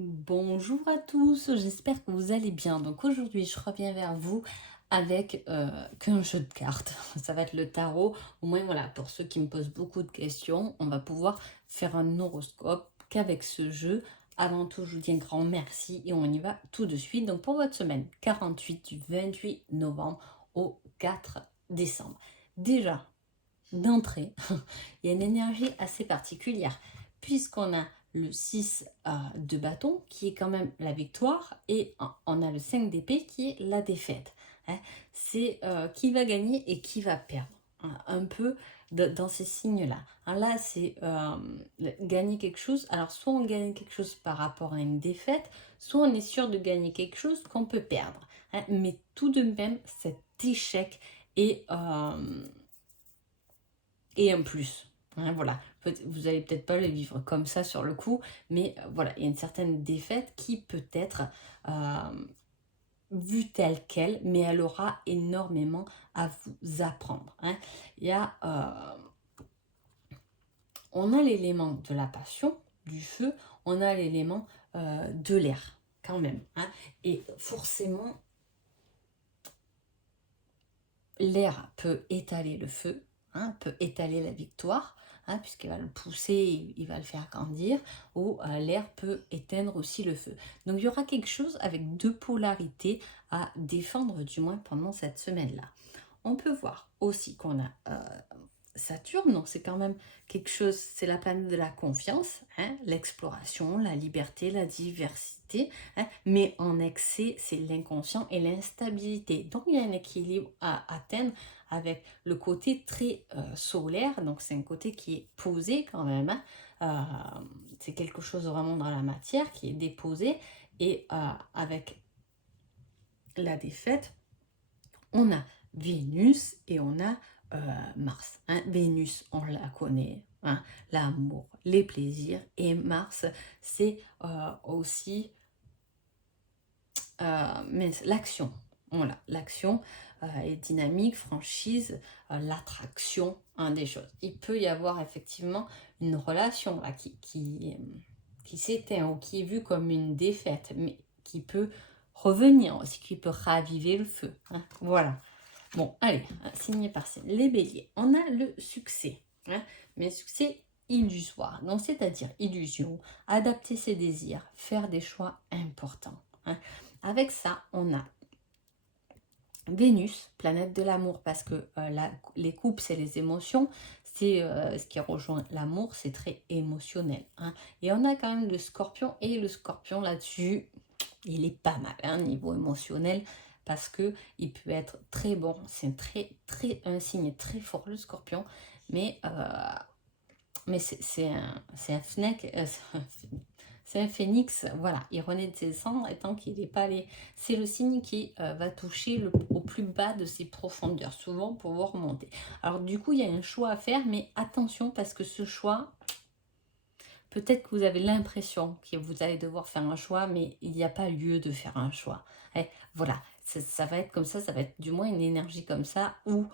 Bonjour à tous, j'espère que vous allez bien. Donc aujourd'hui, je reviens vers vous avec qu'un jeu de cartes. Ça va être le tarot. Au moins, voilà, pour ceux qui me posent beaucoup de questions, on va pouvoir faire un horoscope qu'avec ce jeu. Avant tout, je vous dis un grand merci et on y va tout de suite. Donc pour votre semaine 48 du 28 novembre au 4 décembre. Déjà, d'entrée, il y a une énergie assez particulière, puisqu'on a le 6 de bâton, qui est quand même la victoire, et on a le 5 d'épée, qui est la défaite. Hein. C'est qui va gagner et qui va perdre, hein, un peu dans ces signes-là. Hein, là, c'est gagner quelque chose. Alors, soit on gagne quelque chose par rapport à une défaite, soit on est sûr de gagner quelque chose qu'on peut perdre. Hein. Mais tout de même, cet échec est et un plus. Hein, voilà. Vous allez peut-être pas le vivre comme ça sur le coup, mais voilà, il y a une certaine défaite qui peut être vue telle qu'elle, mais elle aura énormément à vous apprendre. Hein. Il y a, on a l'élément de la passion, du feu, on a l'élément de l'air, quand même. Hein. Et forcément, l'air peut étaler le feu, hein, peut étaler la victoire, hein, puisqu'il va le pousser, il va le faire grandir, ou l'air peut éteindre aussi le feu. Donc il y aura quelque chose avec deux polarités à défendre, du moins pendant cette semaine-là. On peut voir aussi qu'on a Saturne, donc c'est quand même quelque chose, c'est la planète de la confiance, hein, l'exploration, la liberté, la diversité, hein, mais en excès, c'est l'inconscient et l'instabilité. Donc il y a un équilibre à atteindre avec le côté très solaire, donc c'est un côté qui est posé quand même, hein, c'est quelque chose vraiment dans la matière qui est déposé, et avec la défaite, on a Vénus et on a Mars. Hein. Vénus, on la connaît, hein, l'amour, les plaisirs. Et Mars, c'est aussi l'action. Voilà, l'action est dynamique, franchise, l'attraction, hein, des choses. Il peut y avoir effectivement une relation là, qui s'éteint ou qui est vue comme une défaite, mais qui peut revenir aussi, qui peut raviver le feu. Hein. Voilà. Bon, allez, signe par signe. Les béliers, on a le succès, hein, mais succès illusoire, donc c'est-à-dire illusion, adapter ses désirs, faire des choix importants. Hein. Avec ça, on a Vénus, planète de l'amour, parce que les couples, c'est les émotions, c'est ce qui rejoint l'amour, c'est très émotionnel. Hein. Et on a quand même le scorpion, et le scorpion là-dessus, il est pas mal, hein, niveau émotionnel, parce que il peut être très bon. C'est un signe très fort, le scorpion, mais c'est un fnec, c'est un phénix, voilà, il renaît de ses cendres, et tant qu'il n'est pas allé, c'est le signe qui va toucher au plus bas de ses profondeurs, souvent pour vous remonter. Alors du coup, il y a un choix à faire, mais attention, parce que ce choix, peut-être que vous avez l'impression que vous allez devoir faire un choix, mais il n'y a pas lieu de faire un choix. Et voilà, ça va être comme ça va être du moins une énergie comme ça, où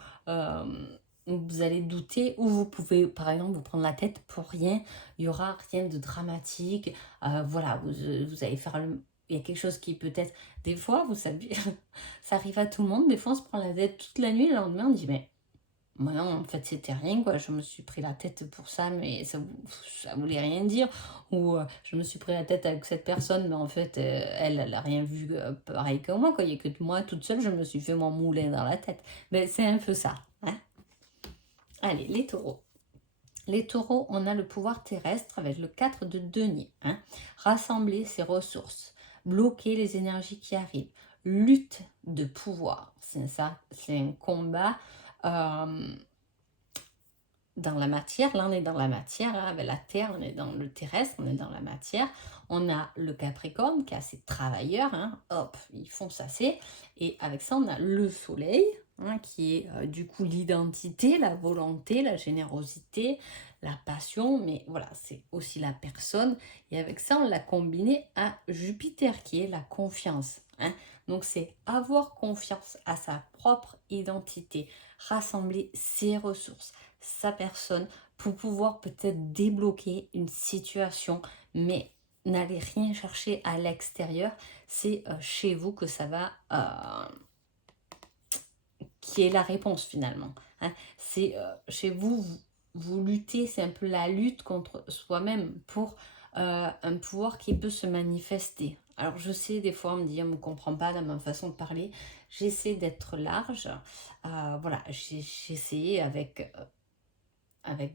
vous allez douter, ou vous pouvez par exemple vous prendre la tête pour rien, il n'y aura rien de dramatique, voilà, vous allez faire il y a quelque chose qui peut-être, des fois, vous savez, ça arrive à tout le monde, des fois on se prend la tête toute la nuit, le lendemain on dit mais moi non, en fait, c'était rien, quoi. Je me suis pris la tête pour ça, mais ça voulait rien dire. Ou je me suis pris la tête avec cette personne, mais en fait, elle a rien vu pareil que moi, quoi. Il n'y a que moi, toute seule, je me suis fait mon moulin dans la tête. Mais c'est un peu ça, hein. Allez, les taureaux. Les taureaux, on a le pouvoir terrestre avec le 4 de denier. Hein. Rassembler ses ressources, bloquer les énergies qui arrivent, lutte de pouvoir. C'est ça, c'est un combat. Dans la matière, là on est dans la matière, hein, avec la terre, on est dans le terrestre, on est dans la matière. On a le Capricorne qui est assez travailleur, hein, hop, ils font assez. Et avec ça, on a le soleil, hein, qui est du coup l'identité, la volonté, la générosité, la passion, mais voilà, c'est aussi la personne. Et avec ça, on l'a combiné à Jupiter, qui est la confiance. Hein. Donc c'est avoir confiance à sa propre identité, rassembler ses ressources, sa personne, pour pouvoir peut-être débloquer une situation, mais n'allez rien chercher à l'extérieur, c'est chez vous que ça va, qui est la réponse finalement. Hein. C'est chez vous, vous luttez, c'est un peu la lutte contre soi-même pour un pouvoir qui peut se manifester. Alors je sais, des fois on me dit, on ne me comprend pas dans ma façon de parler, j'essaie d'être large. Voilà, j'essaie avec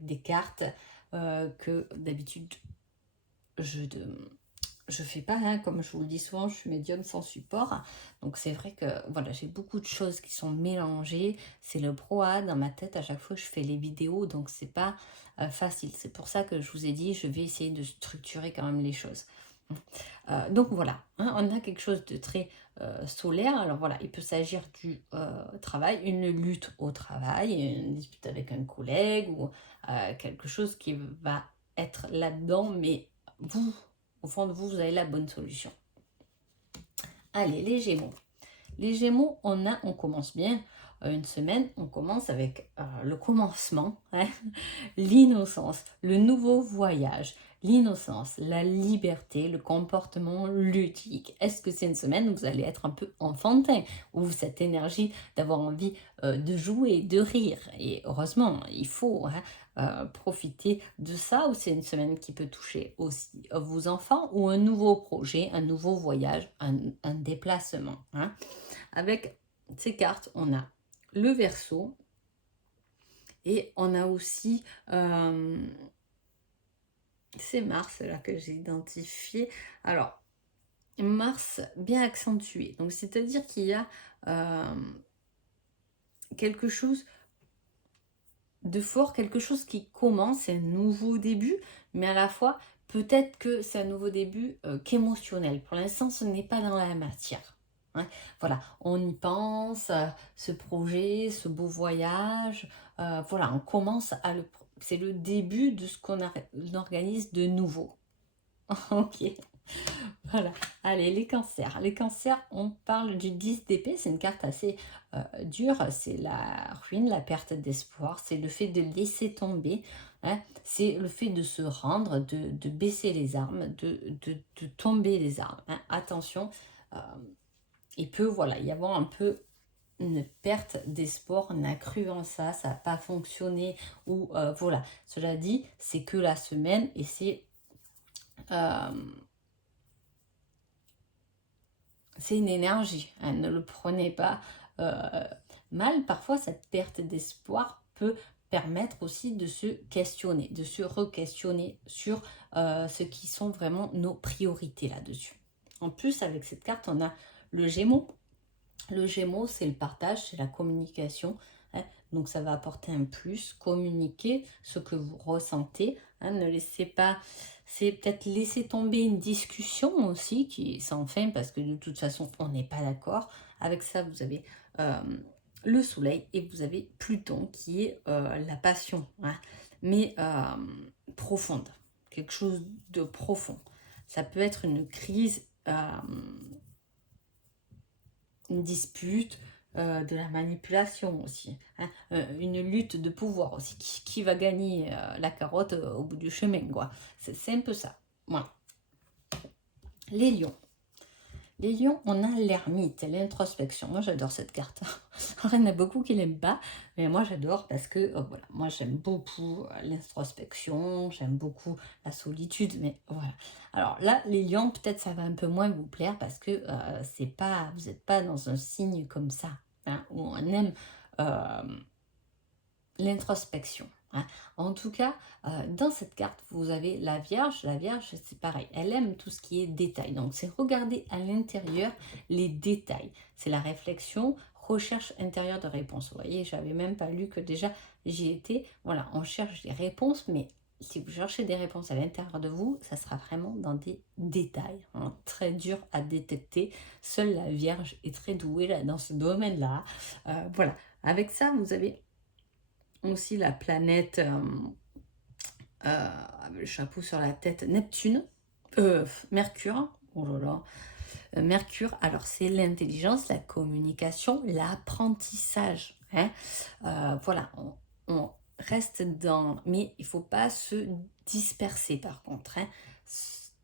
des cartes que d'habitude je fais pas, hein, comme je vous le dis souvent, je suis médium sans support. Donc c'est vrai que voilà, j'ai beaucoup de choses qui sont mélangées. C'est le brouhaha dans ma tête à chaque fois que je fais les vidéos, donc c'est pas facile. C'est pour ça que je vous ai dit, je vais essayer de structurer quand même les choses. Donc voilà, hein, on a quelque chose de très solaire. Alors voilà, il peut s'agir du travail, une lutte au travail, une dispute avec un collègue ou quelque chose qui va être là-dedans, mais vous, au fond de vous, vous avez la bonne solution. Allez, les Gémeaux. Les Gémeaux, on commence bien. Une semaine, on commence avec le commencement, hein, l'innocence, le nouveau voyage, l'innocence, la liberté, le comportement ludique. Est-ce que c'est une semaine où vous allez être un peu enfantin, où cette énergie d'avoir envie de jouer, de rire, et heureusement, il faut profiter de ça, ou c'est une semaine qui peut toucher aussi vos enfants, ou un nouveau projet, un nouveau voyage, un déplacement. Hein. Avec ces cartes, on a le Verseau et on a aussi, c'est Mars là que j'ai identifié. Alors, Mars bien accentué. Donc, c'est-à-dire qu'il y a quelque chose de fort, quelque chose qui commence, c'est un nouveau début, mais à la fois, peut-être que c'est un nouveau début qu'émotionnel. Pour l'instant, ce n'est pas dans la matière. Hein. Voilà, on y pense, ce projet, ce beau voyage, voilà, on commence à le... C'est le début de ce qu'on organise de nouveau. Ok, voilà. Allez, les cancers. Les cancers, on parle du 10 d'épée. C'est une carte assez dure. C'est la ruine, la perte d'espoir. C'est le fait de laisser tomber. Hein. C'est le fait de se rendre, de baisser les armes, de tomber les armes. Hein. Attention, il peut voilà, y avoir un peu une perte d'espoir. On a cru en ça, ça n'a pas fonctionné. Ou voilà, cela dit, c'est que la semaine et c'est... c'est une énergie, hein, ne le prenez pas mal. Parfois, cette perte d'espoir peut permettre aussi de se questionner, de se re-questionner sur ce qui sont vraiment nos priorités là-dessus. En plus, avec cette carte, on a le Gémeaux. Le Gémeaux, c'est le partage, c'est la communication. Hein, donc, ça va apporter un plus. Communiquer ce que vous ressentez. Hein, ne laissez pas... C'est peut-être laisser tomber une discussion aussi qui est sans fin parce que de toute façon, on n'est pas d'accord. Avec ça, vous avez le soleil et vous avez Pluton qui est la passion, hein, mais profonde. Quelque chose de profond. Ça peut être une crise... une dispute, de la manipulation aussi, hein, une lutte de pouvoir aussi, qui va gagner la carotte au bout du chemin, quoi. C'est un peu ça. Voilà. Les lions. Les lions, on a l'ermite, l'introspection. Moi, j'adore cette carte. Alors, il y en a beaucoup qui l'aiment pas, mais moi, j'adore parce que, voilà, moi, j'aime beaucoup l'introspection, j'aime beaucoup la solitude, mais voilà. Alors là, les lions, peut-être ça va un peu moins vous plaire parce que c'est pas, vous n'êtes pas dans un signe comme ça, hein, où on aime l'introspection. Hein. En tout cas, dans cette carte, vous avez la Vierge. La Vierge, c'est pareil. Elle aime tout ce qui est détail. Donc, c'est regarder à l'intérieur les détails. C'est la réflexion, recherche intérieure de réponses. Vous voyez, j'avais même pas lu que déjà j'y étais. Voilà, on cherche des réponses, mais si vous cherchez des réponses à l'intérieur de vous, ça sera vraiment dans des détails. Hein, très dur à détecter. Seule la Vierge est très douée là, dans ce domaine-là. Voilà. Avec ça, vous avez aussi la planète le chapeau sur la tête, Neptune, Mercure, oh là là, Mercure, alors c'est l'intelligence, la communication, l'apprentissage, hein. Voilà, on reste dans, mais il faut pas se disperser par contre, hein.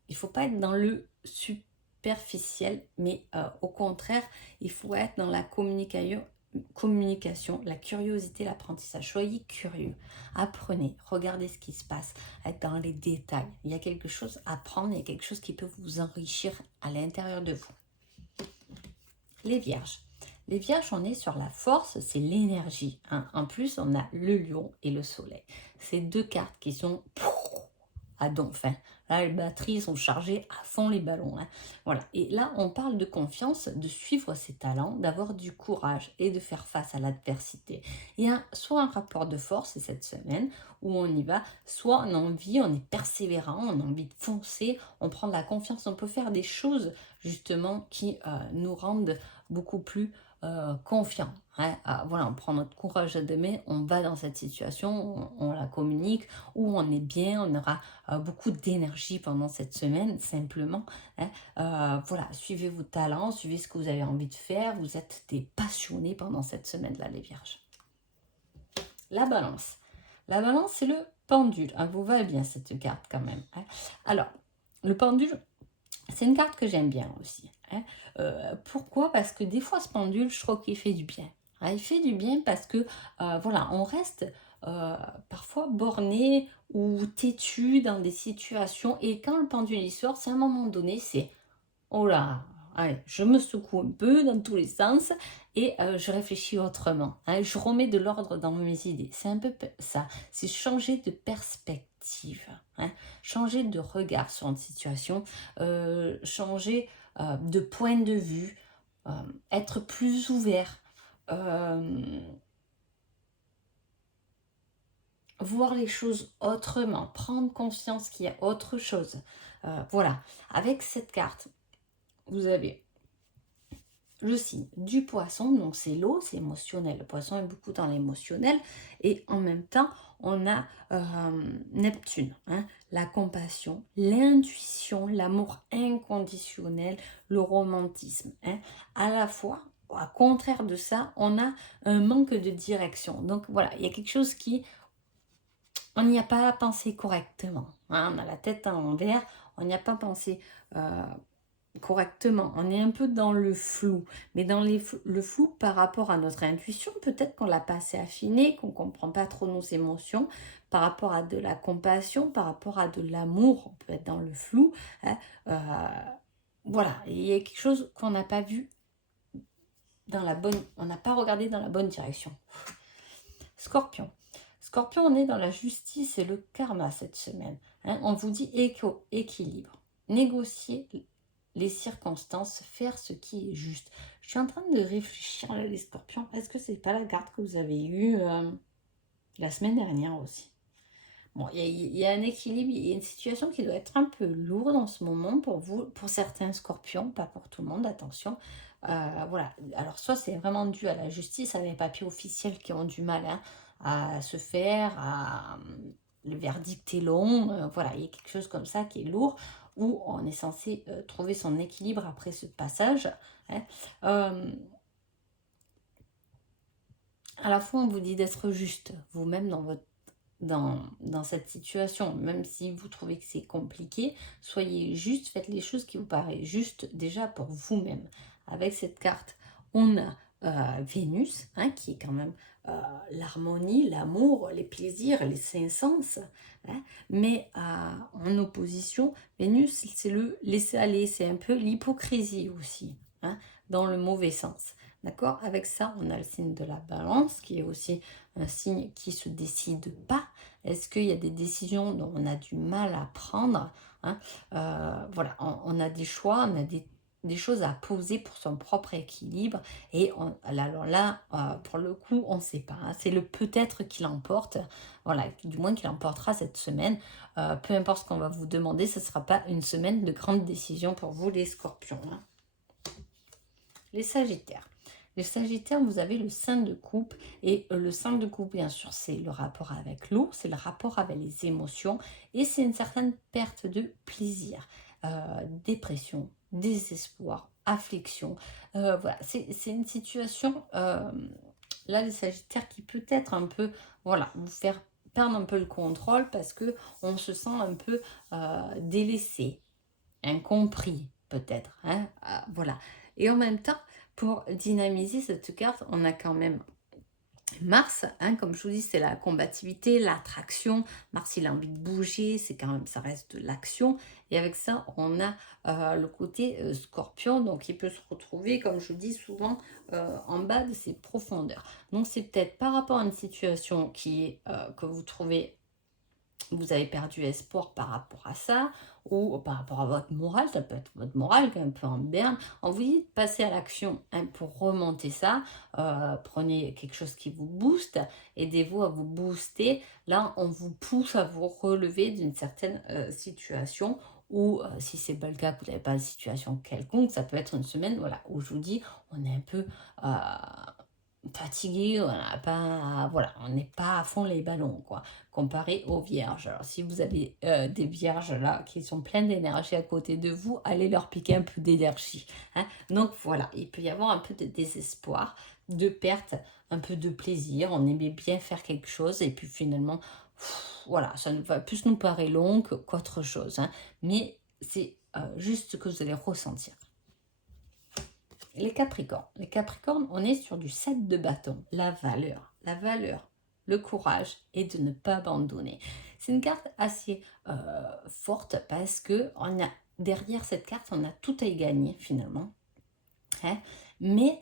il faut pas être dans le superficiel, mais au contraire, il faut être dans la communication, la curiosité, l'apprentissage. Soyez curieux, apprenez, regardez ce qui se passe, être dans les détails. Il y a quelque chose à apprendre, il y a quelque chose qui peut vous enrichir à l'intérieur de vous. Les vierges. Les vierges, on est sur la force, c'est l'énergie. Hein. En plus, on a le lion et le soleil. Ces deux cartes qui sont à donf. Enfin, là, les batteries sont chargées à fond les ballons. Hein. Voilà. Et là, on parle de confiance, de suivre ses talents, d'avoir du courage et de faire face à l'adversité. Il y a soit un rapport de force cette semaine où on y va, soit on a envie, on est persévérant, on a envie de foncer, on prend de la confiance, on peut faire des choses justement qui nous rendent beaucoup plus confiants. Hein. Voilà, on prend notre courage à deux mains, on va dans cette situation, on la communique, où on est bien, on aura beaucoup d'énergie pendant cette semaine, simplement. Hein. Voilà, suivez vos talents, suivez ce que vous avez envie de faire, vous êtes des passionnés pendant cette semaine-là, les vierges. La balance. La balance, c'est le pendule. Hein, vous va bien cette carte quand même. Hein. Alors, le pendule, c'est une carte que j'aime bien aussi. Hein. Pourquoi? Parce que des fois, ce pendule, je trouve qu'il fait du bien. Hein, il fait du bien parce que, voilà, on reste parfois borné ou têtu dans des situations. Et quand le pendule y sort, c'est à un moment donné, c'est oh là, allez, je me secoue un peu dans tous les sens et je réfléchis autrement. Hein, je remets de l'ordre dans mes idées. C'est un peu ça. C'est changer de perspective. Hein, changer de regard sur une situation. Changer de point de vue. Être plus ouvert. Voir les choses autrement. Prendre conscience qu'il y a autre chose. Voilà. Avec cette carte, vous avez le signe du poisson, donc c'est l'eau, c'est émotionnel. Le poisson est beaucoup dans l'émotionnel. Et en même temps, on a Neptune, hein, la compassion, l'intuition, l'amour inconditionnel, le romantisme. Hein. À la fois, au contraire de ça, on a un manque de direction. Donc voilà, il y a quelque chose qui... On n'y a pas pensé correctement. Hein. On a la tête à l'envers, on n'y a pas pensé correctement. On est un peu dans le flou, mais dans le flou par rapport à notre intuition, peut-être qu'on l'a pas assez affiné, qu'on comprend pas trop nos émotions, par rapport à de la compassion, par rapport à de l'amour, on peut être dans le flou. Hein, voilà, il y a quelque chose qu'on n'a pas vu dans la bonne, on n'a pas regardé dans la bonne direction. Scorpion. Scorpion, on est dans la justice et le karma cette semaine. Hein, on vous dit équilibre. Négocier les circonstances, faire ce qui est juste. Je suis en train de réfléchir, là, les scorpions. Est-ce que c'est pas la carte que vous avez eue la semaine dernière aussi? Bon, il y a un équilibre, il y a une situation qui doit être un peu lourde en ce moment pour vous, pour certains scorpions, pas pour tout le monde, attention. Voilà, alors soit c'est vraiment dû à la justice, à des papiers officiels qui ont du mal hein, à se faire, le verdict est long, voilà, il y a quelque chose comme ça qui est lourd, où on est censé trouver son équilibre après ce passage. Hein. À la fois, on vous dit d'être juste, vous-même dans cette situation, même si vous trouvez que c'est compliqué, soyez juste, faites les choses qui vous paraissent justes déjà pour vous-même. Avec cette carte, on a Vénus, hein, qui est quand même l'harmonie, l'amour, les plaisirs, les cinq sens, hein, mais en opposition, Vénus, c'est le laisser aller, c'est un peu l'hypocrisie aussi, hein, dans le mauvais sens. D'accord? Avec ça, on a le signe de la balance, qui est aussi un signe qui ne se décide pas. Est-ce qu'il y a des décisions dont on a du mal à prendre hein? Voilà, on a des choix, on a des choses à poser pour son propre équilibre. Et alors là, pour le coup, on ne sait pas. Hein? C'est le peut-être qui l'emporte. Voilà, du moins qui l'emportera cette semaine. Peu importe ce qu'on va vous demander, ce ne sera pas une semaine de grandes décisions pour vous, les scorpions. Hein? Les sagittaires. Les sagittaires, vous avez le 5 de coupe. Et le 5 de coupe, bien sûr, c'est le rapport avec l'eau, c'est le rapport avec les émotions. Et c'est une certaine perte de plaisir. Dépression, désespoir, affliction. Voilà, c'est une situation, là, les sagittaires, qui peut être un peu, voilà, vous faire perdre un peu le contrôle parce que on se sent un peu délaissé. incompris peut-être. Hein, voilà. Et en même temps, pour dynamiser cette carte, on a quand même Mars, hein, comme je vous dis, c'est la combativité, l'attraction. Mars, il a envie de bouger, c'est quand même, ça reste de l'action. Et avec ça, on a le côté Scorpion, donc il peut se retrouver, comme je vous dis souvent, en bas de ses profondeurs. Donc c'est peut-être par rapport à une situation qui est, que vous trouvez, vous avez perdu espoir par rapport à ça, ou par rapport à votre morale, ça peut être votre morale qui est un peu en berne. On vous dit de passer à l'action, hein, pour remonter ça. Prenez quelque chose qui vous booste, aidez-vous à vous booster. Là, on vous pousse à vous relever d'une certaine situation, ou si c'est pas le cas, que vous n'avez pas de situation quelconque, ça peut être une semaine, voilà, où je vous dis, on est un peu fatigué, on n'a pas, voilà, on n'est pas à fond les ballons, quoi, comparé aux vierges. Alors, si vous avez des vierges là qui sont pleines d'énergie à côté de vous, allez leur piquer un peu d'énergie. Hein. Donc voilà, il peut y avoir un peu de désespoir, de perte, un peu de plaisir. On aimait bien faire quelque chose et puis finalement, voilà, ça va plus nous paraît long qu'autre chose. Hein. Mais c'est juste ce que vous allez ressentir. Les Capricornes. Les Capricornes, on est sur du 7 de bâton. La valeur, le courage et de ne pas abandonner. C'est une carte assez forte parce que on a, derrière cette carte, on a tout à y gagner finalement. Hein. Mais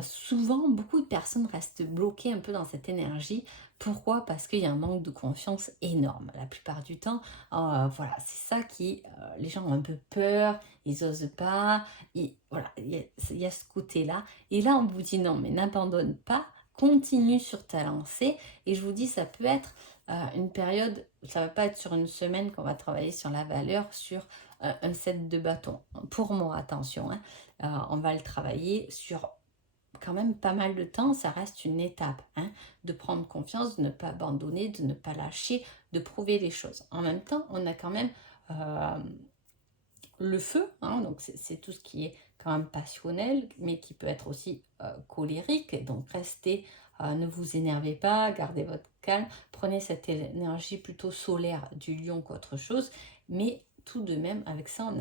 souvent, beaucoup de personnes restent bloquées un peu dans cette énergie. Pourquoi? Parce qu'il y a un manque de confiance énorme. La plupart du temps, voilà, c'est ça qui... les gens ont un peu peur, ils n'osent pas. Voilà, il y a ce côté-là. Et là, on vous dit non, mais n'abandonne pas, continue sur ta lancée. Et je vous dis, ça peut être une période, ça ne va pas être sur une semaine qu'on va travailler sur la valeur, sur un set de bâtons. Pour moi, attention, hein. On va le travailler sur quand même pas mal de temps, ça reste une étape, hein, de prendre confiance, de ne pas abandonner, de ne pas lâcher, de prouver les choses. En même temps, on a quand même le feu, hein, donc c'est tout ce qui est quand même passionnel, mais qui peut être aussi colérique, donc restez, ne vous énervez pas, gardez votre calme, prenez cette énergie plutôt solaire du lion qu'autre chose, mais tout de même, avec ça,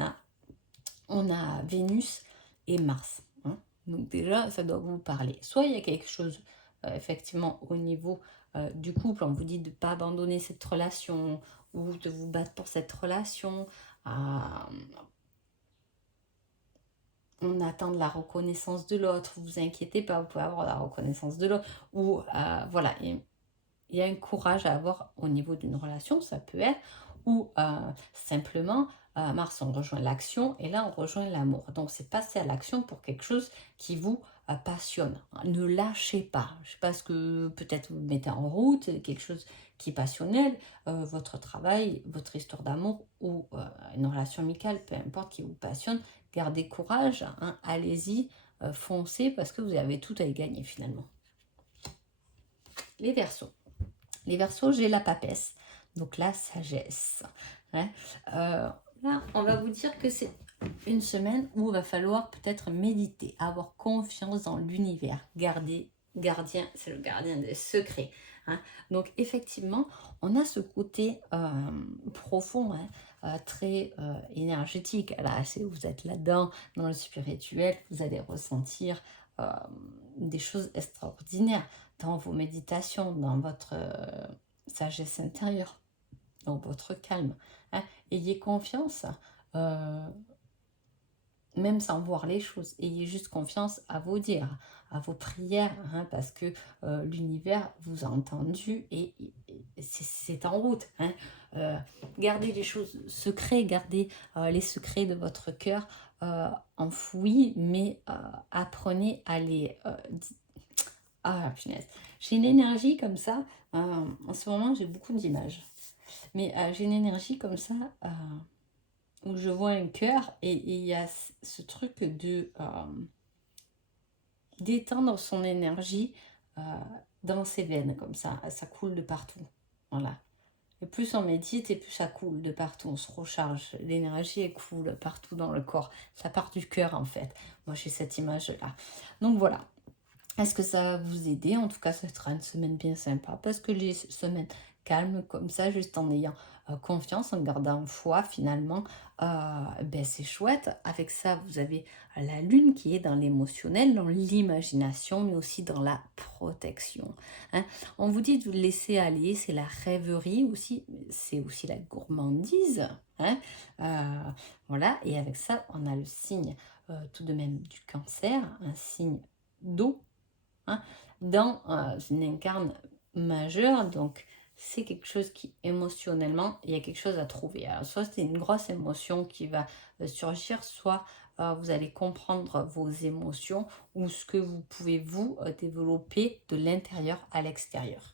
on a Vénus et Mars. Hein. Donc déjà, ça doit vous parler. Soit il y a quelque chose, effectivement, au niveau du couple, on vous dit de ne pas abandonner cette relation, ou de vous battre pour cette relation. On attend de la reconnaissance de l'autre, vous inquiétez pas, vous pouvez avoir la reconnaissance de l'autre. Ou voilà, il y a un courage à avoir au niveau d'une relation, ça peut être, ou simplement, Mars, on rejoint l'action, et là, on rejoint l'amour. Donc, c'est passer à l'action pour quelque chose qui vous passionne. Ne lâchez pas. Je ne sais pas ce que peut-être vous mettez en route, quelque chose qui est passionnel, votre travail, votre histoire d'amour, ou une relation amicale, peu importe, qui vous passionne. Gardez courage, hein, allez-y, foncez, parce que vous avez tout à y gagner finalement. Les Verseaux. Les Verseaux, j'ai la papesse, donc la sagesse. Hein. Là, on va vous dire que c'est une semaine où il va falloir peut-être méditer, avoir confiance dans l'univers, gardien, c'est le gardien des secrets. Hein. Donc effectivement, on a ce côté profond, hein, très énergétique. Là, si vous êtes là-dedans, dans le spirituel, vous allez ressentir des choses extraordinaires dans vos méditations, dans votre sagesse intérieure, dans votre calme. Hein. Ayez confiance, même sans voir les choses. Ayez juste confiance à vos dires, à vos prières, hein, parce que l'univers vous a entendu et c'est en route. Hein. Gardez les choses secrètes, gardez les secrets de votre cœur enfouis, mais apprenez à les... Ah, punaise. J'ai une énergie comme ça. En ce moment, j'ai beaucoup d'images. Mais j'ai une énergie comme ça où je vois un cœur et il y a ce truc de d'étendre son énergie dans ses veines comme ça. Ça coule de partout. Voilà. Et plus on médite et plus ça coule de partout. On se recharge. L'énergie elle coule partout dans le corps. Ça part du cœur en fait. Moi j'ai cette image-là. Donc voilà. Est-ce que ça va vous aider? En tout cas, ça sera une semaine bien sympa parce que les semaines calme comme ça, juste en ayant confiance, en gardant foi finalement, ben c'est chouette. Avec ça, vous avez la lune qui est dans l'émotionnel, dans l'imagination, mais aussi dans la protection, hein. On vous dit de vous laisser aller, c'est la rêverie aussi, c'est aussi la gourmandise, hein. Voilà, et avec ça, on a le signe tout de même du cancer, un signe d'eau, hein, dans une incarne majeure, donc c'est quelque chose qui émotionnellement, il y a quelque chose à trouver. Alors, soit c'est une grosse émotion qui va surgir, soit vous allez comprendre vos émotions ou ce que vous pouvez vous développer de l'intérieur à l'extérieur.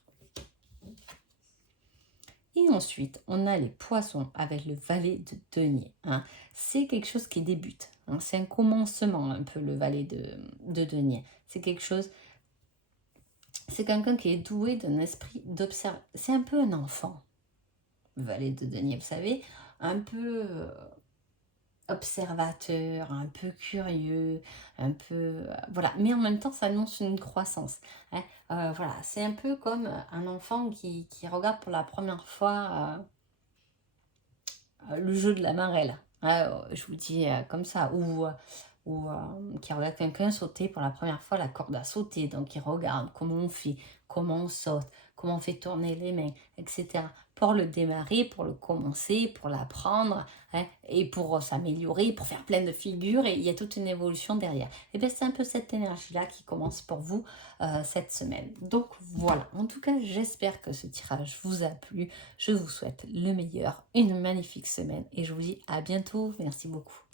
Et ensuite, on a les poissons avec le valet de denier, hein. C'est quelque chose qui débute, hein. C'est un commencement un peu le valet de denier. C'est quelque chose, c'est quelqu'un qui est doué d'un esprit d'observer. C'est un peu un enfant, le valet de denier, vous savez, un peu observateur, un peu curieux, un peu... voilà, mais en même temps, ça annonce une croissance, hein. Voilà, c'est un peu comme un enfant qui regarde pour la première fois le jeu de la marelle, hein, je vous dis comme ça, ou qui regarde quelqu'un sauter pour la première fois la corde à sauter, donc il regarde comment on fait, comment on saute, comment on fait tourner les mains, etc. Pour le démarrer, pour le commencer, pour l'apprendre, hein, et pour s'améliorer, pour faire plein de figures, et il y a toute une évolution derrière. Et bien c'est un peu cette énergie-là qui commence pour vous cette semaine. Donc voilà, en tout cas j'espère que ce tirage vous a plu. Je vous souhaite le meilleur, une magnifique semaine et je vous dis à bientôt. Merci beaucoup.